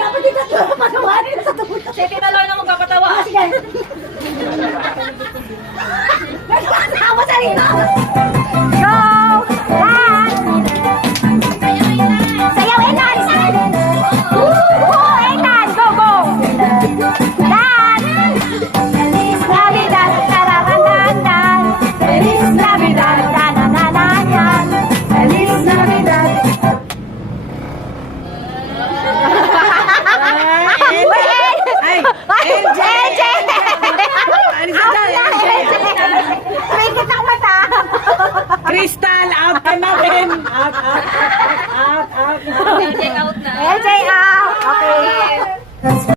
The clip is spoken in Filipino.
Dapat dito ito, patawarin sa tubod. Sige, talo na magpapatawa. Sige. Nagpapatawa sa rito. Go! Dance! Sayaw, Enan! Enan, go, go! Dance! Feliz Navidad, tararananan. Feliz Navidad, tananananan. Feliz Navidad. LJ! Alis ka dyan, LJ! Tumingit ang mata. Crystal, out ka na rin! Out! LJ out na. LJ out. Okay.